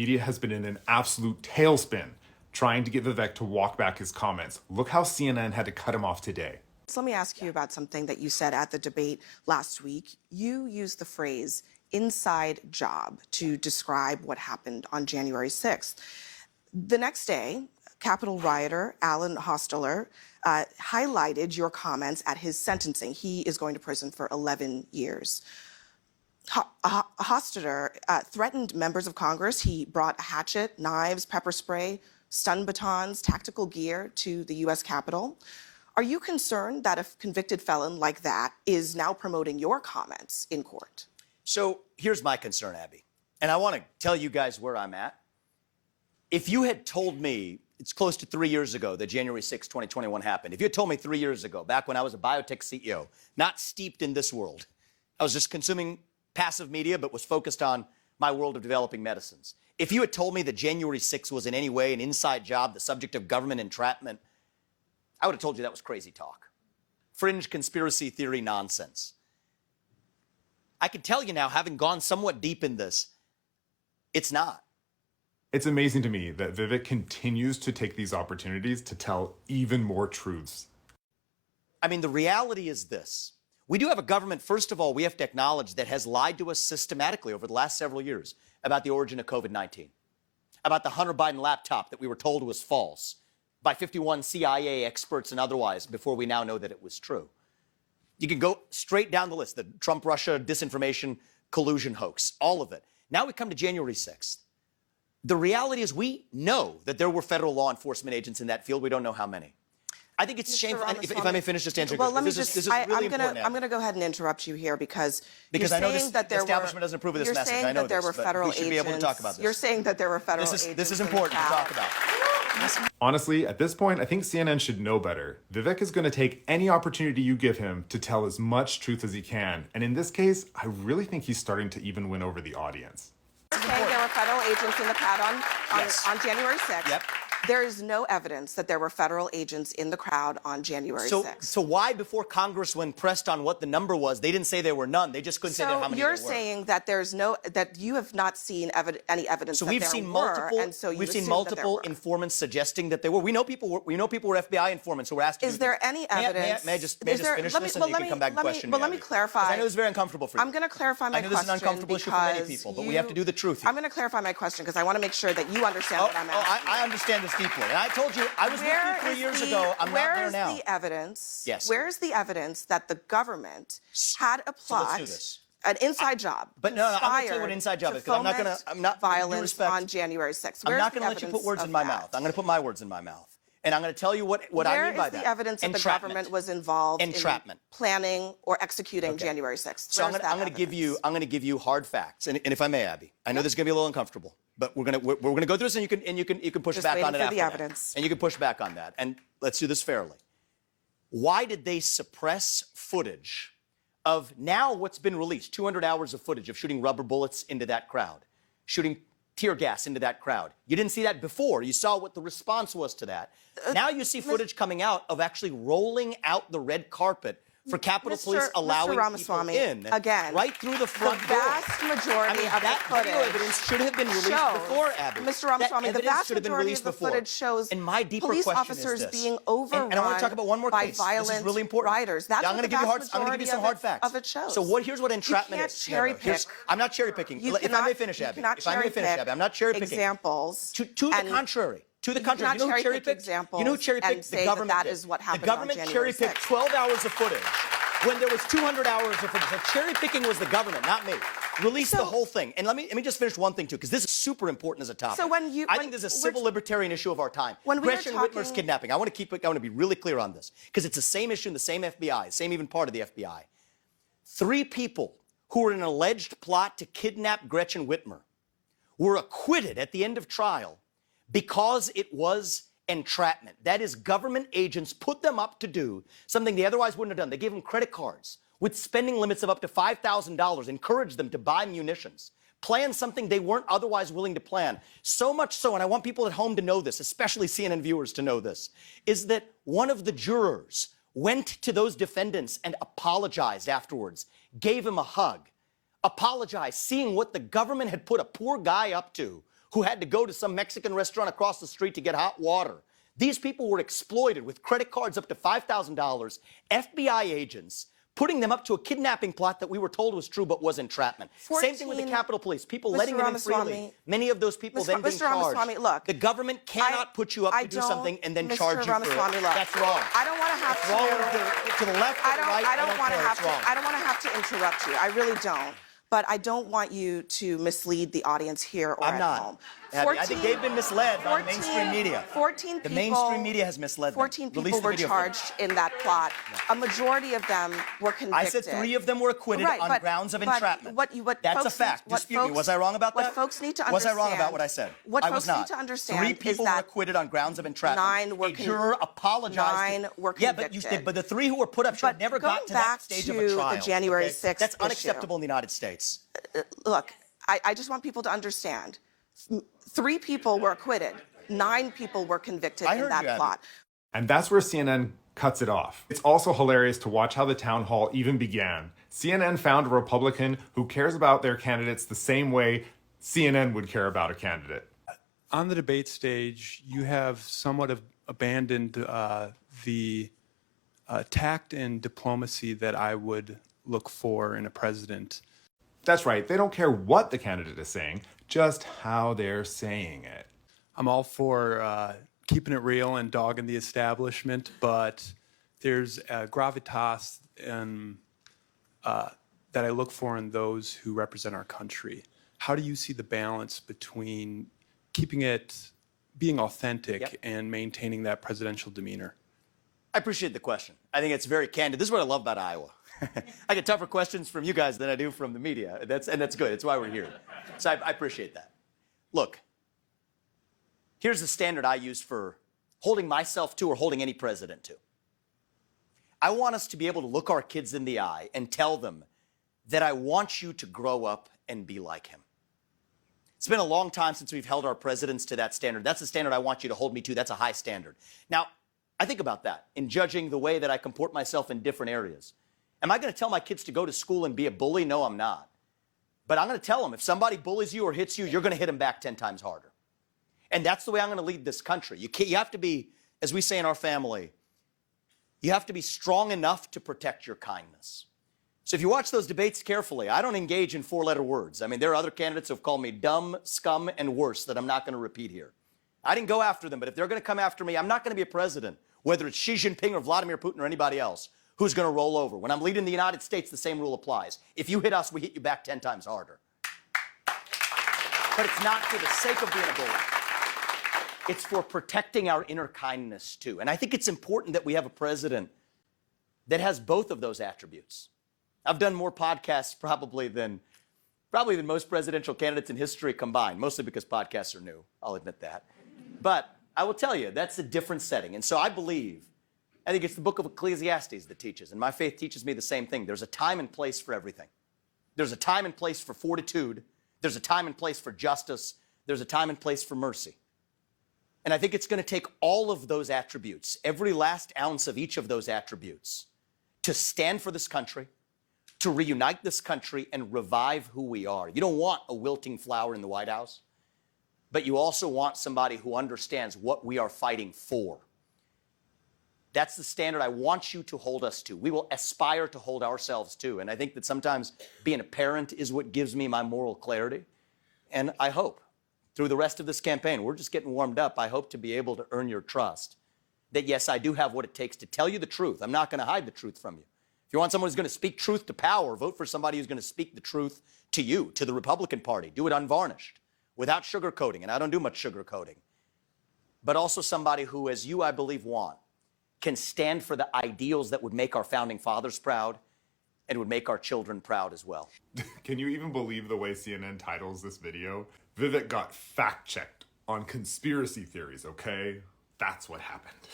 media has been in an absolute tailspin trying to get Vivek to walk back his comments. Look how CNN had to cut him off today. So let me ask you about something that you said at the debate last week. You used the phrase inside job to describe what happened on January 6th. The next day, Capitol rioter Alan Hostetter highlighted your comments at his sentencing. He is going to prison for 11 years. Hostetter threatened members of Congress. He brought a hatchet, knives, pepper spray, stun batons, tactical gear to the U.S. Capitol. Are you concerned that a convicted felon like that is now promoting your comments in court? So here's my concern, Abby, and I want to tell you guys where I'm at. If you had told me, it's close to 3 years ago that January 6, 2021 happened. If you had told me 3 years ago, back when I was a biotech CEO, not steeped in this world, I was just consuming passive media, but was focused on my world of developing medicines. If you had told me that January 6 was in any way an inside job, the subject of government entrapment, I would have told you that was crazy talk. Fringe conspiracy theory nonsense. I can tell you now, having gone somewhat deep in this, it's not. It's amazing to me that Vivek continues to take these opportunities to tell even more truths. I mean, the reality is this. We do have a government, first of all, we have to acknowledge that has lied to us systematically over the last several years about the origin of COVID-19, about the Hunter Biden laptop that we were told was false by 51 CIA experts and otherwise before we now know that it was true. You can go straight down the list, the Trump-Russia disinformation collusion hoax, all of it. Now we come to January 6th. The reality is we know that there were federal law enforcement agents in that field. We don't know how many. I think it's shameful. If I may finish just answering. Well, let me this just. is really important. I'm going to go ahead and interrupt you here because I know this, the establishment doesn't approve of this message. I know that there were federal we should be able to talk about this. You're saying that there were federal agents. This is important to talk about. Honestly, at this point, I think CNN should know better. Vivek is going to take any opportunity you give him to tell as much truth as he can. And in this case, I really think he's starting to even win over the audience. You're saying there were federal agents in the crowd on January 6th. Yep. There is no evidence that there were federal agents in the crowd on January 6th. So why, before Congress, when pressed on what the number was, they didn't say there were none? They just couldn't say how many there were. So you're saying that that you have not seen any evidence that there were. So we've seen multiple informants suggesting that there were. We know people were FBI informants who were asked to Is there any evidence? May I just finish this and you can come back and question me? Well, let me clarify. I know it's very uncomfortable for you. I'm going to clarify my question. I know this is an uncomfortable issue for many people, but we have to do the truth here. I'm going to clarify my question because I want to make sure that you understand what I'm asking. I understand this deeply. And I told you, I was with you 3 years ago. I'm not there now. Where is the evidence? Yes. Where is the evidence that the government had a plot, an inside job? But no, I'm going to tell you what an inside job is, because I'm not violence on January 6th. I'm not going to let you put words in my mouth. I'm going to put my words in my mouth. And I'm going to tell you what I mean by that. Where is the evidence that the government was involved in planning or executing January 6th? So I'm going to give you hard facts. And if I may, Abby, I know this is going to be a little uncomfortable, but we're going to go through this, and you can push back on it after that. And you can push back on that. And let's do this fairly. Why did they suppress footage of now what's been released, 200 hours of footage of shooting rubber bullets into that crowd, shooting tear gas into that crowd? You didn't see that before. You saw what the response was to that. Now you see footage coming out of actually rolling out the red carpet for Capitol Police allowing people in. Again, right through the front door. The vast majority of the footage evidence should have been released before, Abby. Mr. Ramaswamy, the vast majority of the footage shows police officers being overrun and I want to talk about one more by case. violent this is really important. rioters. That's I'm what going to give you some hard facts. Of it shows. So here's what entrapment is. Cherry pick. I'm not cherry picking. If I may finish, Abby. If I may finish, Abby. I'm not cherry picking. Examples. To the contrary. To the contrary. You know who cherry picked? You know who cherry picked? The government. That is what happened. The government cherry picked 12 hours of footage when there was 200 hours of footage. So cherry picking was the government, not me. Release the whole thing. And let me just finish one thing too, because this is super important as a topic. So I think this is a civil libertarian issue of our time. Gretchen Whitmer's kidnapping. I want to be really clear on this, because it's the same issue in the same FBI, same even part of the FBI. 3 people who were in an alleged plot to kidnap Gretchen Whitmer were acquitted at the end of trial because it was entrapment. That is, government agents put them up to do something they otherwise wouldn't have done. They gave them credit cards with spending limits of up to $5,000, encouraged them to buy munitions, plan something they weren't otherwise willing to plan. So much so, and I want people at home to know this, especially CNN viewers to know this, is that one of the jurors went to those defendants and apologized afterwards, gave him a hug, apologized, seeing what the government had put a poor guy up to, who had to go to some Mexican restaurant across the street to get hot water. These people were exploited with credit cards up to $5,000, FBI agents putting them up to a kidnapping plot that we were told was true but was entrapment. Same thing with the Capitol Police, people letting them in freely. Many of those people then being charged. Look, the government cannot put you up to do something and then charge you for it. That's wrong. I don't want to have to. Wrong to the left or the right. I don't want to have to interrupt you. I really don't. But I don't want you to mislead the audience here or at home. I think they've been misled by the mainstream media. 14 people. The mainstream media has misled them. 14 people were charged in that plot. A majority of them were convicted. I said 3 of them were acquitted on grounds of entrapment. That's a fact. Dispute me. Was I wrong about that? What folks need to understand. Was I wrong about what I said? What I was folks not. need to understand 3 people were acquitted on grounds of entrapment. 9 were convicted. A juror apologized. 9 were convicted. Yeah, but the 3 who were put up should have never got to that stage of a trial. Back to the January 6th That's unacceptable in the United States. Look, I just want people to understand. 3 people were acquitted. 9 people were convicted in that plot. And that's where CNN cuts it off. It's also hilarious to watch how the town hall even began. CNN found a Republican who cares about their candidates the same way CNN would care about a candidate. On the debate stage, you have somewhat abandoned the tact and diplomacy that I would look for in a president. That's right. They don't care what the candidate is saying, just how they're saying it. I'm all for keeping it real and dogging the establishment, but there's a gravitas that I look for in those who represent our country. How do you see the balance between keeping it, being authentic, and maintaining that presidential demeanor? I appreciate the question. I think it's very candid. This is what I love about Iowa. I get tougher questions from you guys than I do from the media. That's good. It's why we're here. So I appreciate that. Look, here's the standard I use for holding myself to or holding any president to. I want us to be able to look our kids in the eye and tell them that I want you to grow up and be like him. It's been a long time since we've held our presidents to that standard. That's the standard I want you to hold me to. That's a high standard. Now, I think about that in judging the way that I comport myself in different areas. Am I going to tell my kids to go to school and be a bully? No, I'm not. But I'm going to tell them, if somebody bullies you or hits you, you're going to hit them back 10 times harder. And that's the way I'm going to lead this country. You have to be, as we say in our family, you have to be strong enough to protect your kindness. So if you watch those debates carefully, I don't engage in 4-letter words. I mean, there are other candidates who have called me dumb, scum, and worse that I'm not going to repeat here. I didn't go after them, but if they're going to come after me, I'm not going to be a president, whether it's Xi Jinping or Vladimir Putin or anybody else. Who's going to roll over? When I'm leading the United States, the same rule applies. If you hit us, we hit you back 10 times harder. But it's not for the sake of being a bully. It's for protecting our inner kindness, too. And I think it's important that we have a president that has both of those attributes. I've done more podcasts probably than most presidential candidates in history combined, mostly because podcasts are new. I'll admit that. But I will tell you, that's a different setting. And so I think it's the book of Ecclesiastes that teaches, and my faith teaches me the same thing. There's a time and place for everything. There's a time and place for fortitude. There's a time and place for justice. There's a time and place for mercy. And I think it's going to take all of those attributes, every last ounce of each of those attributes, to stand for this country, to reunite this country and revive who we are. You don't want a wilting flower in the White House, but you also want somebody who understands what we are fighting for. That's the standard I want you to hold us to. We will aspire to hold ourselves to. And I think that sometimes being a parent is what gives me my moral clarity. And I hope through the rest of this campaign, we're just getting warmed up, I hope to be able to earn your trust that, yes, I do have what it takes to tell you the truth. I'm not going to hide the truth from you. If you want someone who's going to speak truth to power, vote for somebody who's going to speak the truth to you, to the Republican Party. Do it unvarnished, without sugarcoating. And I don't do much sugarcoating. But also somebody who, as you, I believe, want, can stand for the ideals that would make our founding fathers proud and would make our children proud as well. Can you even believe the way CNN titles this video? Vivek got fact-checked on conspiracy theories, okay? That's what happened.